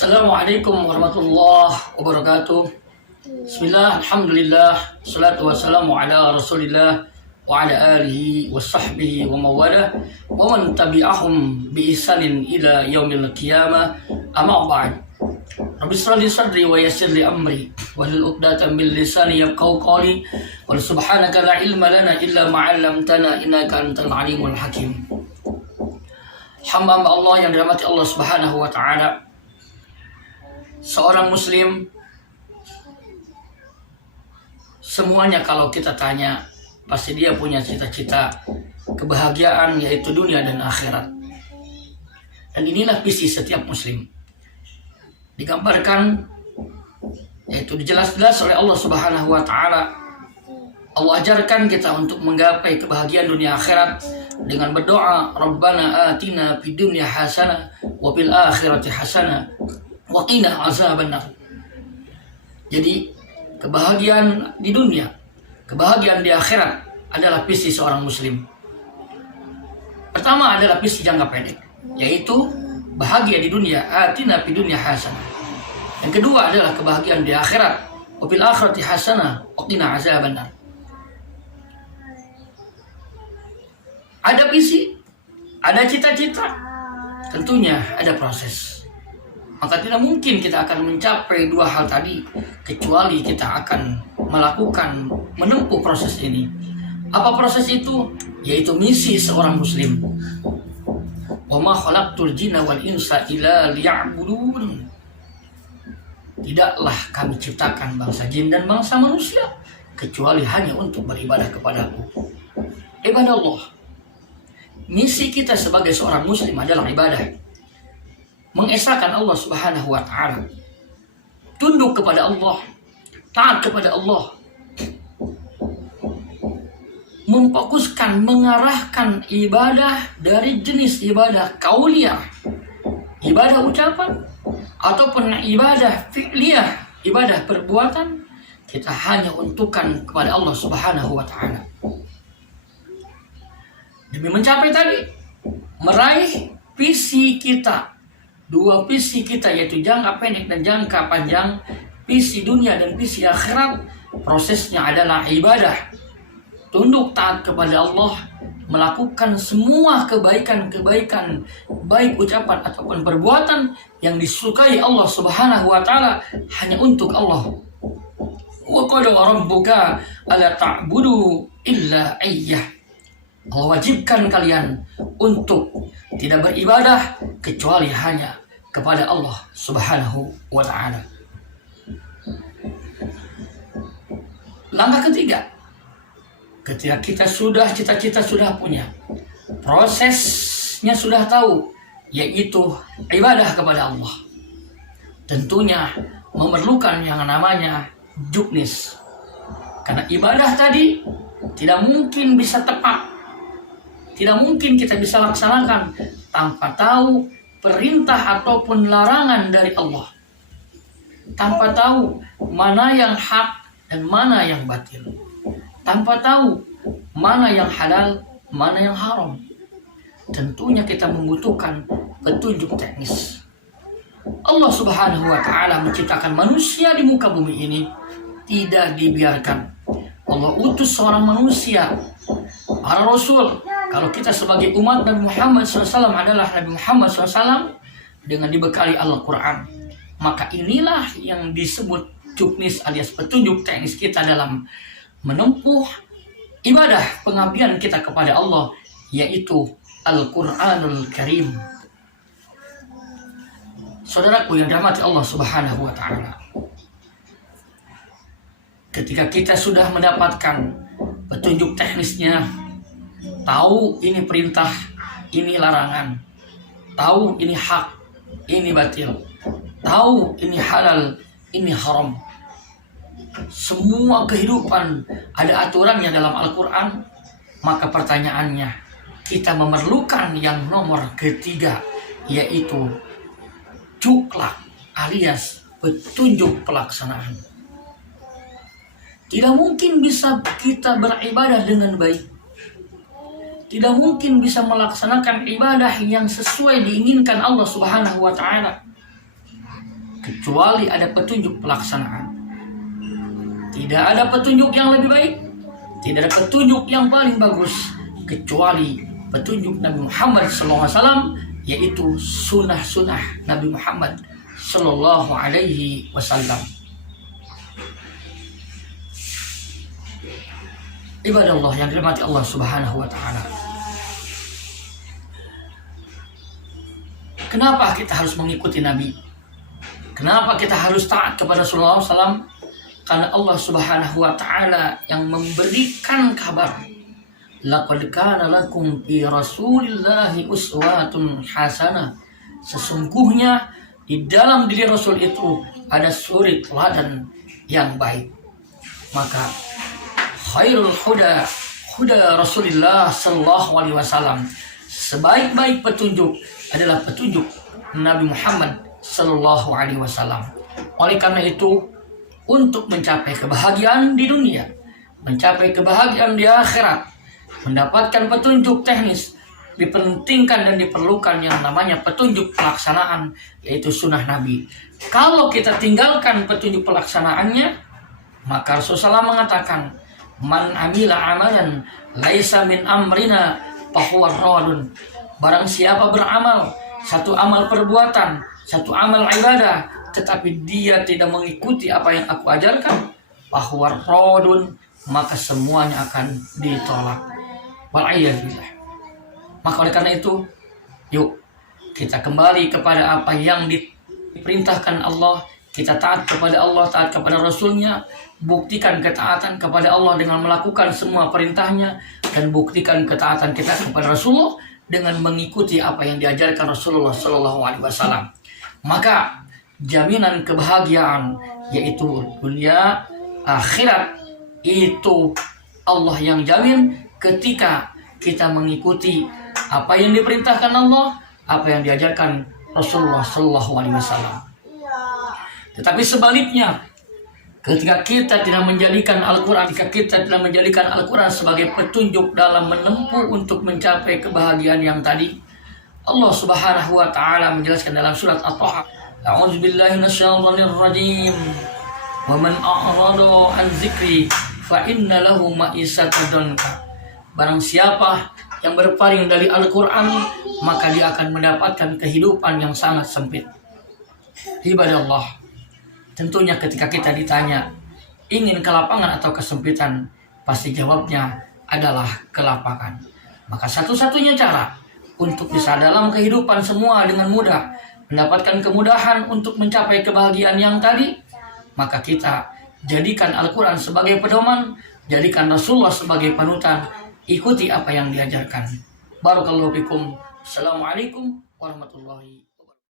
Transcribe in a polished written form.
Assalamualaikum warahmatullahi wabarakatuh. Bismillah, alhamdulillah, salatu wassalamu ala rasulillah wa ala alihi wa sahbihi wa mawala wa man tabi'ahum bi ihsanin ila yaumil qiyamah. Amma ba'd. Rabbi shrah li sadri wa yassir li amri wahlul 'uqdatam min lisani yafqahu qawli wa subhanaka la ilma lana illa ma 'allamtana innaka antal alimul hakim. Hamba Allah yang dirahmati Allah Subhanahu wa taala. Seorang muslim, semuanya kalau kita tanya, pasti dia punya cita-cita kebahagiaan, yaitu dunia dan akhirat. Dan inilah visi setiap muslim. Digambarkan, yaitu dijelas-jelas oleh Allah Subhanahu wa taala. Allah ajarkan kita untuk menggapai kebahagiaan dunia akhirat dengan berdoa, Rabbana atina fid dunya hasanah wa fil akhirati hasanah wa qina azabannar. Jadi kebahagiaan di dunia, kebahagiaan di akhirat adalah visi seorang muslim. Pertama adalah visi jangka pendek, yaitu bahagia di dunia, atina fid dunya hasanah. Yang kedua adalah kebahagiaan di akhirat, wa fil akhirati hasanah wa qina azabannar. Ada visi, ada cita-cita, tentunya ada proses. Maka tidak mungkin kita akan mencapai dua hal tadi kecuali kita akan menempuh proses ini. Apa proses itu? Yaitu misi seorang muslim. Wa ma khalaqtul jinna wal insa illa liya'budun. Tidaklah kami ciptakan bangsa jin dan bangsa manusia kecuali hanya untuk beribadah kepadaku. Ibadah Allah. Misi kita sebagai seorang muslim adalah ibadah. Mengesahkan Allah Subhanahu wa taala. Tunduk kepada Allah, taat kepada Allah. Memfokuskan, mengarahkan ibadah dari jenis ibadah qauliyah, ibadah ucapan, ataupun ibadah fi'liyah, ibadah perbuatan, kita hanya untukkan kepada Allah Subhanahu wa taala. Demi mencapai tadi, meraih visi kita, dua visi kita, yaitu jangka pendek dan jangka panjang, visi dunia dan visi akhirat, prosesnya adalah ibadah. Tunduk taat kepada Allah, melakukan semua kebaikan-kebaikan, baik ucapan ataupun perbuatan yang disukai Allah Subhanahu wa taala hanya untuk Allah. Wa qala rabbuka alla ta'budu illa iyyah. Allah wajibkan kalian untuk tidak beribadah kecuali hanya kepada Allah Subhanahu wa ta'ala. Langkah ketiga, ketika kita sudah cita-cita sudah punya, prosesnya sudah tahu, yaitu ibadah kepada Allah. Tentunya memerlukan yang namanya juknis. Karena ibadah tadi tidak mungkin bisa tepat, tidak mungkin kita bisa laksanakan tanpa tahu perintah ataupun larangan dari Allah. Tanpa tahu mana yang hak dan mana yang batil. Tanpa tahu mana yang halal, mana yang haram. Tentunya kita membutuhkan petunjuk teknis. Allah Subhanahu wa taala menciptakan manusia di muka bumi ini tidak dibiarkan. Allah utus seorang manusia, para rasul. Kalau kita sebagai umat Nabi Muhammad SAW adalah Nabi Muhammad SAW dengan dibekali Al-Quran. Maka inilah yang disebut juknis alias petunjuk teknis kita dalam menempuh ibadah pengabdian kita kepada Allah, yaitu Al-Quranul Karim. Saudaraku yang dirahmati Allah Subhanahu wa ta'ala, ketika kita sudah mendapatkan petunjuk teknisnya, tahu ini perintah, ini larangan, tahu ini hak, ini batil, tahu ini halal, ini haram. Semua kehidupan ada aturannya dalam Al-Quran. Maka pertanyaannya, kita memerlukan yang nomor ketiga, yaitu cuklak alias petunjuk pelaksanaan. Tidak mungkin bisa kita beribadah dengan baik, tidak mungkin bisa melaksanakan ibadah yang sesuai diinginkan Allah Subhanahu wa taala kecuali ada petunjuk pelaksanaan. Tidak ada petunjuk yang lebih baik, tidak ada petunjuk yang paling bagus kecuali petunjuk Nabi Muhammad SAW, yaitu sunnah-sunnah Nabi Muhammad Sallallahu Alaihi Wasallam. Ibadah Allah yang dirahmati Allah Subhanahu Wa Taala. Kenapa kita harus mengikuti Nabi? Kenapa kita harus taat kepada Rasulullah SAW? Karena Allah Subhanahu Wa Taala yang memberikan kabar, laqad kana lakum fi Rasulillahi uswatun hasanah. Sesungguhnya di dalam diri Rasul itu ada suri teladan yang baik. Maka khairul huda Rasulullah sallallahu alaihi wasallam. Sebaik-baik petunjuk adalah petunjuk Nabi Muhammad sallallahu alaihi wasallam. Oleh karena itu, untuk mencapai kebahagiaan di dunia, mencapai kebahagiaan di akhirat, mendapatkan petunjuk teknis, dipentingkan dan diperlukan yang namanya petunjuk pelaksanaan, yaitu sunnah Nabi. Kalau kita tinggalkan petunjuk pelaksanaannya, maka Rasulullah mengatakan, man amila amalan laisa min amrina fahuwa radun. Barang siapa beramal satu amal perbuatan, satu amal ibadah, tetapi dia tidak mengikuti apa yang aku ajarkan, fahuwa radun, maka semuanya akan ditolak. Wal'iyadzubillah. Maka oleh karena itu, yuk kita kembali kepada apa yang diperintahkan Allah. Kita taat kepada Allah, taat kepada Rasulnya. Buktikan ketaatan kepada Allah dengan melakukan semua perintahnya, dan buktikan ketaatan kita kepada Rasulullah dengan mengikuti apa yang diajarkan Rasulullah SAW. Maka jaminan kebahagiaan, yaitu dunia akhirat, itu Allah yang jamin ketika kita mengikuti apa yang diperintahkan Allah, apa yang diajarkan Rasulullah SAW. Tetapi sebaliknya, ketika kita tidak menjadikan Al-Quran, sebagai petunjuk dalam menempuh untuk mencapai kebahagiaan yang tadi, Allah Subhanahu Wa Taala menjelaskan dalam surat At-Taha, A'udzubillahi minasyaitonir rajim. Wa man a'rada an dzikri fa inna lahu ma'isatan danka. Barang siapa yang berpaling dari Al-Quran, maka dia akan mendapatkan kehidupan yang sangat sempit. Ibadah Allah, tentunya ketika kita ditanya ingin kelapangan atau kesempitan, pasti jawabnya adalah kelapangan. Maka satu-satunya cara untuk bisa dalam kehidupan semua dengan mudah mendapatkan kemudahan untuk mencapai kebahagiaan yang tadi, maka kita jadikan Al-Quran sebagai pedoman, jadikan Rasulullah sebagai panutan, ikuti apa yang diajarkan. Barakallahu fikum. Assalamualaikum warahmatullahi wabarakatuh.